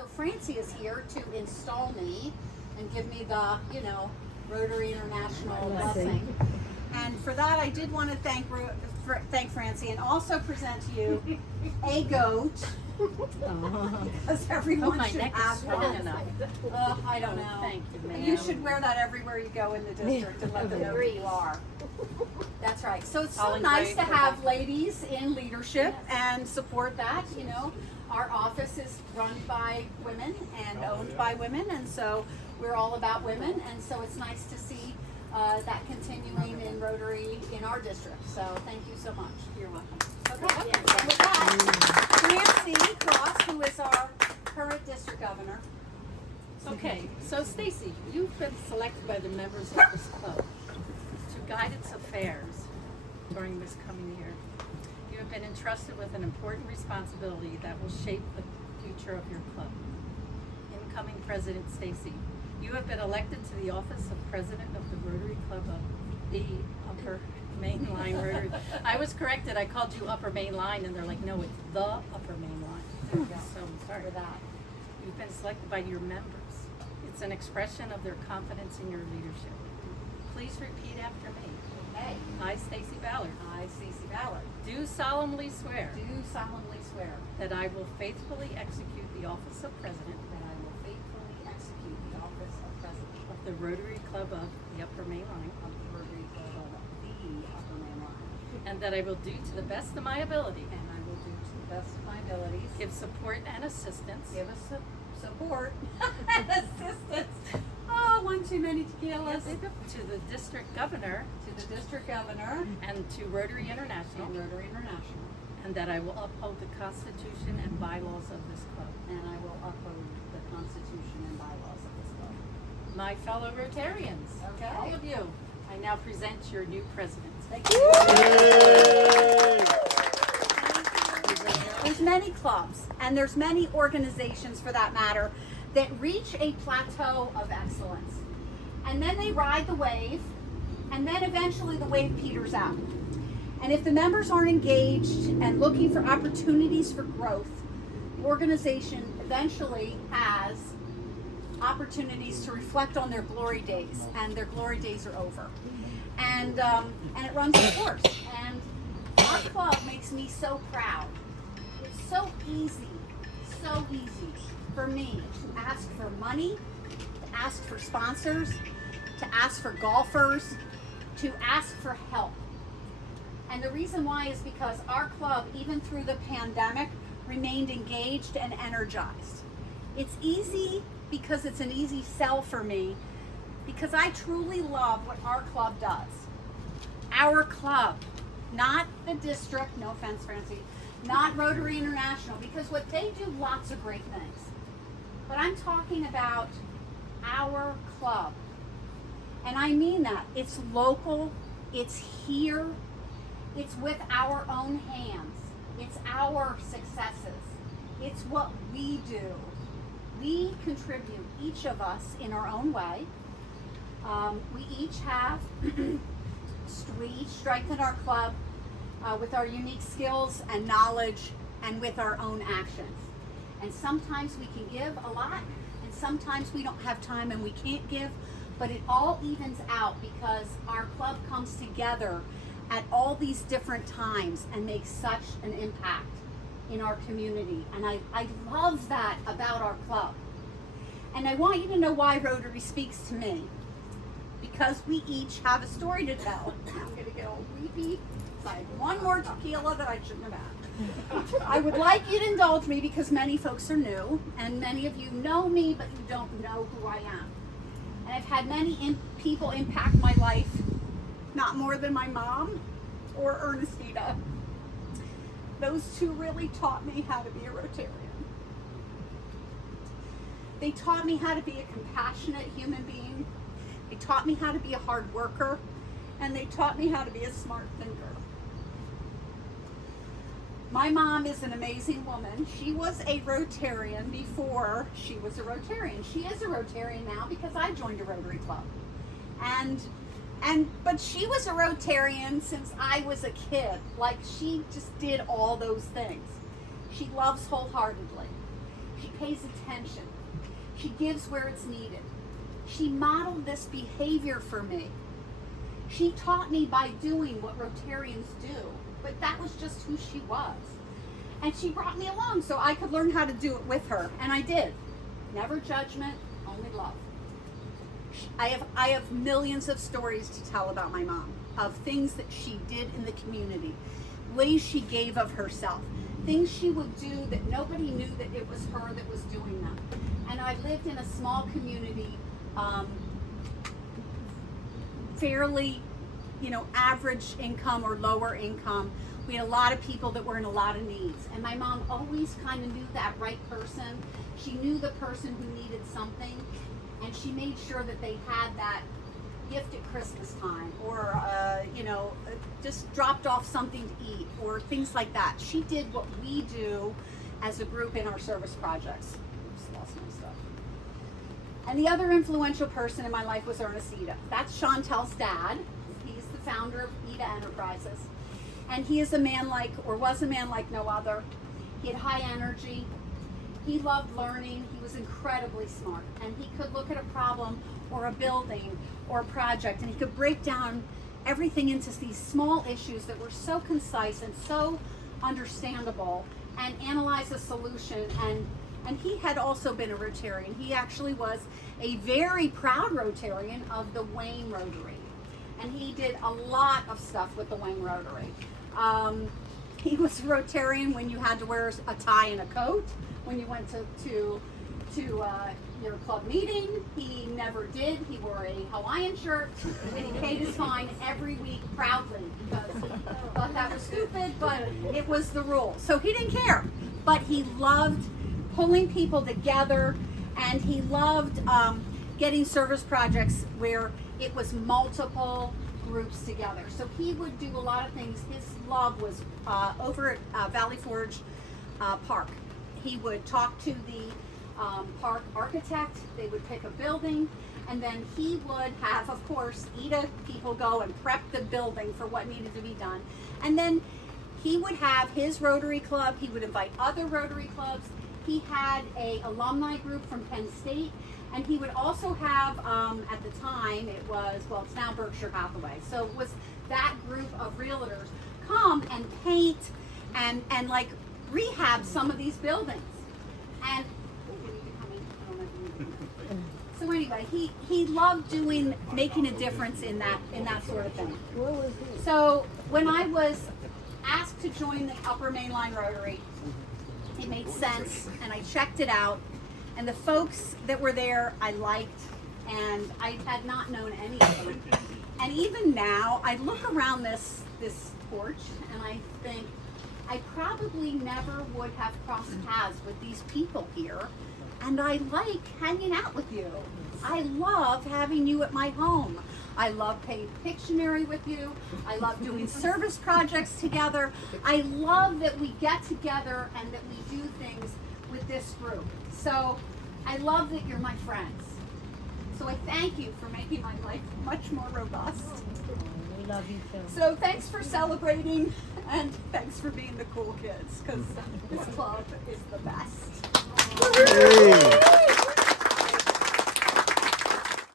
So Francie is here to install me and give me the, Rotary International blessing. And for that, I did want to thank Francie and also present to you a goat. Because everyone should have one. I don't know. Thank you, ma'am. You should wear that everywhere you go in the district and let them know who you are. That's right. So it's so nice to have ladies in leadership and support that. Our office is run by women and owned by women, and so we're all about women, and so it's nice to see that continuing in Rotary in our district. So thank you so much. You're welcome. Okay. And with that, Nancy Cross, who is our current district governor. Okay, so Stacey, you've been selected by the members of this club to guide its affairs during this coming year. You have been entrusted with an important responsibility that will shape the future of your club. Incoming President Stacey, you have been elected to the office of President of the Rotary Club of the Upper Main Line Rotary. I was corrected, I called you Upper Main Line, and they're like, no, it's the Upper Main Line. So I'm sorry for that. You've been selected by your members. It's an expression of their confidence in your leadership. Please repeat after me. Okay. I, Stacey Ballard, I, Stacey Ballard, do solemnly swear do solemnly swear that I will faithfully execute the office of President that I will faithfully execute the office of President of the Rotary Club of the Upper Main Line, of the Rotary Club of the Upper Main Line, and that I will do to the best of my ability and I will do to the best of my abilities give support and assistance give us support and assistance. Oh, one too many tequilas. to the district governor To the district governor and to Rotary International, and Rotary International, and that I will uphold the Constitution and bylaws of this club. and I will uphold the Constitution and bylaws of this club. My fellow Rotarians, Okay. all of you, I now present your new president. Thank you. There's many clubs and there's many organizations for that matter that reach a plateau of excellence. And then they ride the wave, and then eventually the wave peters out. And if the members aren't engaged and looking for opportunities for growth, the organization eventually has opportunities to reflect on their glory days, and their glory days are over. And it runs its course. And our club makes me so proud. It's so easy for me to ask for money, to ask for sponsors, to ask for golfers, to ask for help. And the reason why is because our club, even through the pandemic, remained engaged and energized. It's easy because it's an easy sell for me, because I truly love what our club does. Our club, not the district, no offense, Francie, not Rotary International, because what they do, lots of great things. But I'm talking about our club. And I mean that. It's local, it's here, it's with our own hands, it's our successes, it's what we do. We contribute, each of us, in our own way. We each strengthen our club with our unique skills and knowledge and with our own actions. And sometimes we can give a lot, and sometimes we don't have time and we can't give, but it all evens out because our club comes together at all these different times and makes such an impact in our community. And I love that about our club. And I want you to know why Rotary speaks to me. Because we each have a story to tell. I'm going to get all weepy. I had one more tequila that I shouldn't have had. I would like you to indulge me because many folks are new, and many of you know me, but you don't know who I am. And I've had many people impact my life, not more than my mom or Ernestina. Those two really taught me how to be a Rotarian. They taught me how to be a compassionate human being. They taught me how to be a hard worker, and they taught me how to be a smart thinker. My mom is an amazing woman. She was a Rotarian before she was a Rotarian. She is a Rotarian now because I joined a Rotary Club. But she was a Rotarian since I was a kid. Like, she just did all those things. She loves wholeheartedly. She pays attention. She gives where it's needed. She modeled this behavior for me. She taught me by doing what Rotarians do, but that was just who she was. And she brought me along so I could learn how to do it with her, and I did. Never judgment, only love. I have millions of stories to tell about my mom, of things that she did in the community, ways she gave of herself, things she would do that nobody knew that it was her that was doing them. And I lived in a small community, fairly, average income or lower income. We had a lot of people that were in a lot of needs. And my mom always kind of knew that right person. She knew the person who needed something, and she made sure that they had that gift at Christmas time, or just dropped off something to eat, or things like that. She did what we do as a group in our service projects. Oops, lost my stuff. And the other influential person in my life was Ernest Ida. That's Chantel's dad. He's the founder of Ida Enterprises. And he is a man like, or was a man like no other. He had high energy. He loved learning. He was incredibly smart. And he could look at a problem or a building or a project, and he could break down everything into these small issues that were so concise and so understandable, and analyze a solution. And he had also been a Rotarian. He actually was a very proud Rotarian of the Wayne Rotary. And he did a lot of stuff with the Wayne Rotary. He was a Rotarian when you had to wear a tie and a coat when you went to your club meeting. He never did. He wore a Hawaiian shirt, and he paid his fine every week proudly because he thought that was stupid, but it was the rule. So he didn't care, but he loved pulling people together, and he loved getting service projects where it was multiple groups together. So he would do a lot of things. His love was over at Valley Forge Park. He would talk to the park architect. They would pick a building, and then he would have, of course, Ida people go and prep the building for what needed to be done. And then he would have his Rotary Club. He would invite other Rotary clubs. He had a alumni group from Penn State, and he would also have, at the time, it's now Berkshire Hathaway. So it was that group of realtors come and paint and like rehab some of these buildings. And so anyway, he loved making a difference in that sort of thing. So when I was asked to join the Upper Main Line Rotary, it made sense, and I checked it out, and the folks that were there I liked, and I had not known any of them. And even now, I look around this porch and I think I probably never would have crossed paths with these people here, and I like hanging out with you. I love having you at my home. I love paying Pictionary with you. I love doing service projects together. I love that we get together and that we do things with this group. So I love that you're my friends. So I thank you for making my life much more robust. We love you too. So thanks for celebrating, and thanks for being the cool kids, because this club is the best.